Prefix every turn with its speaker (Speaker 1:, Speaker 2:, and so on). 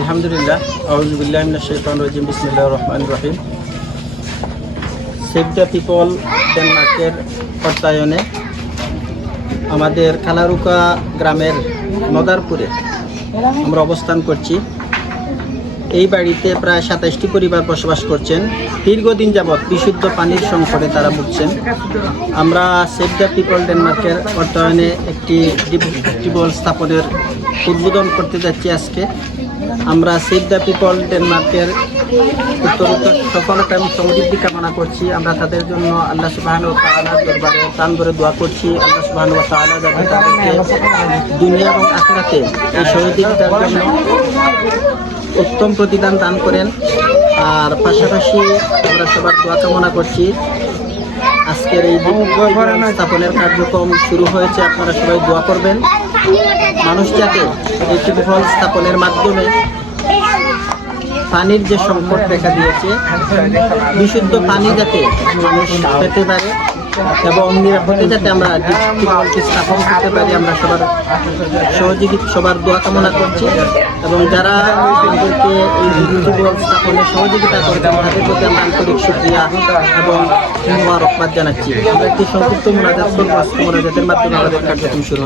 Speaker 1: আলহামদুলিল্লাহ আউজুবিল্লাহ শৈতান রাজিম রহিম। সেভ দ্য পিপল ডেনমার্কের অর্থায়নে আমাদের কালারুকা গ্রামের নদারপুরে আমরা অবস্থান করছি। এই বাড়িতে প্রায় সাতাশটি পরিবার বসবাস করছেন। দীর্ঘদিন যাবৎ বিশুদ্ধ পানির সংকটে তারা ভুগছেন। আমরা সেভ দ্য পিপল ডেনমার্কের অর্থায়নে একটি টিউবওয়েল স্থাপনের উদ্বোধন করতে যাচ্ছি আজকে। আমরা সেভ দ্য পিপল ডেনমার্কের উত্তরোত্তর সফলতা এবং সমৃদ্ধি কামনা করছি। আমরা তাদের জন্য আল্লাহ সুবাহান তালার দরবারে প্রাণ ভরে দোয়া করছি। আল্লাহ সুবাহান তালা যাতে তাদেরকে দুনিয়া এবং আখেরাতে এই সহযোগিতার জন্য উত্তম প্রতিদান দান করেন। আর পাশাপাশি আমরা সবার দোয়া কামনা করছি। আজকের এই স্থাপনের কার্যক্রম শুরু হয়েছে, আপনারা সবাই দোয়া করবেন। মানুষ যাতে এই টিউবওয়েল স্থাপনের মাধ্যমে পানির যে সংকট দেখা দিয়েছে, বিশুদ্ধ পানি যাতে মানুষ পেতে পারে এবং নিরাপদে যাতে আমরা স্থাপন করতে পারি, আমরা সবার সহযোগী, সবার দোয়া কামনা করছি। এবং যারা আমাদেরকে এই স্থাপনে সহযোগিতা করবেন, তাদের প্রতি আমরা আন্তরিক সুক্রিয়া এবং মোবারকবাদ জানাচ্ছি। একটি সংক্ষিপ্ত মোনাজাত মোনাজাতের মাধ্যমে আমাদের কার্যক্রম শুরু।